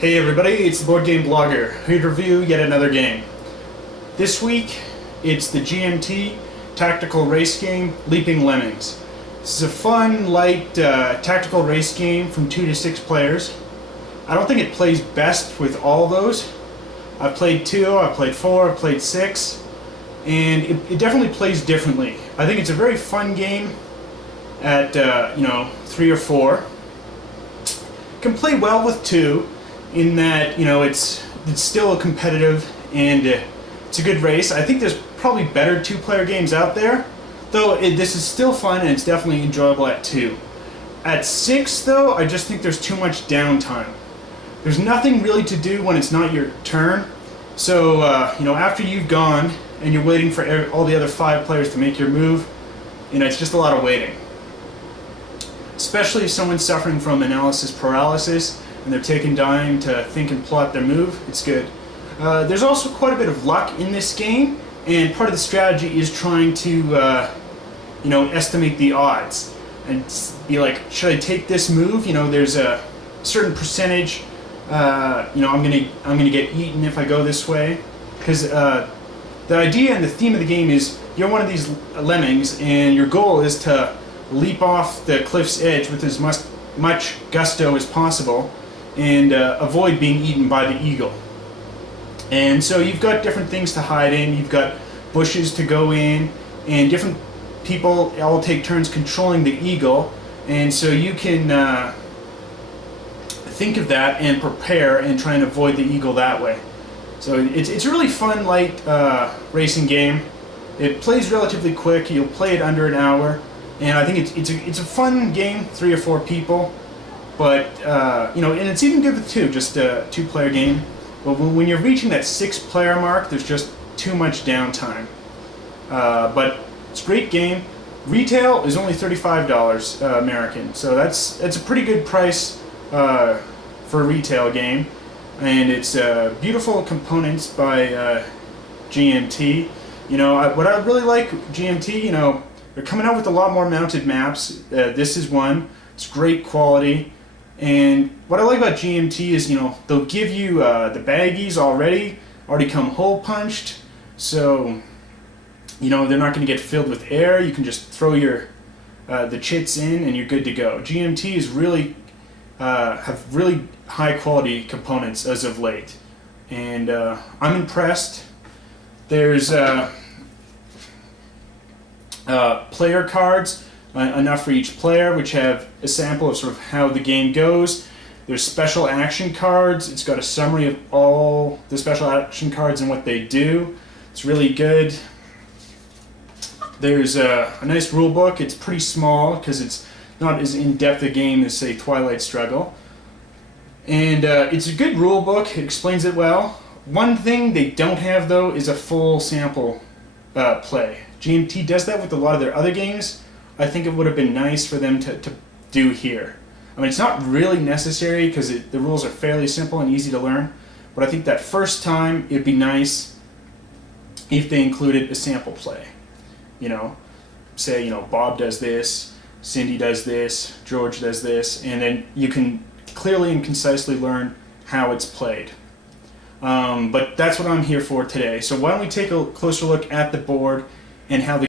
Hey everybody, it's the Board Game Blogger, here to review yet another game. This week, it's the GMT tactical race game, Lemmings. This is a fun, light, tactical race game from 2 to 6 players. I don't think it plays best with all those. I've played 2, I've played 4, I've played 6, and it definitely plays differently. I think it's a very fun game at 3 or 4. Can play well with 2. In that, it's still a competitive and it's a good race. I think there's probably better 2-player games out there, though this is still fun and it's definitely enjoyable at 2. At 6, though, I just think there's too much downtime. There's nothing really to do when it's not your turn. So, after you've gone and you're waiting for all the other 5 players to make your move, it's just a lot of waiting. Especially if someone's suffering from analysis paralysis and they're taking time to think and plot their move, it's good. There's also quite a bit of luck in this game, and part of the strategy is trying to, estimate the odds and be like, should I take this move? There's a certain percentage. I'm gonna get eaten if I go this way, because the idea and the theme of the game is you're one of these lemmings, and your goal is to leap off the cliff's edge with as much gusto as possible and avoid being eaten by the eagle. And so you've got different things to hide in, you've got bushes to go in, and different people all take turns controlling the eagle, and so you can think of that and prepare and try and avoid the eagle that way. So it's a really fun, light racing game. It plays relatively quick, you'll play it under an hour, and I think it's a fun game, 3 or 4 people. But, and it's even good with 2, just a 2-player game. But when you're reaching that 6-player mark, there's just too much downtime. But it's a great game. Retail is only $35 American, so that's a pretty good price for a retail game. And it's beautiful components by GMT. What I really like GMT, they're coming out with a lot more mounted maps. This is one. It's great quality. And what I like about GMT is, they'll give you the baggies already come hole punched, so they're not going to get filled with air. You can just throw the chits in and you're good to go. GMT is really have really high quality components as of late, and I'm impressed. There's player cards. Enough for each player, which have a sample of sort of how the game goes. There's special action cards. It's got a summary of all the special action cards and what they do. It's really good. There's a nice rule book. It's pretty small because it's not as in-depth a game as, say, Twilight Struggle. And it's a good rule book. It explains it well. One thing they don't have, though, is a full sample play. GMT does that with a lot of their other games. I think it would have been nice for them to do here. I mean, it's not really necessary because the rules are fairly simple and easy to learn, but I think that first time it'd be nice if they included a sample play. Say, Bob does this, Cindy does this, George does this, and then you can clearly and concisely learn how it's played. But that's what I'm here for today. So why don't we take a closer look at the board and how the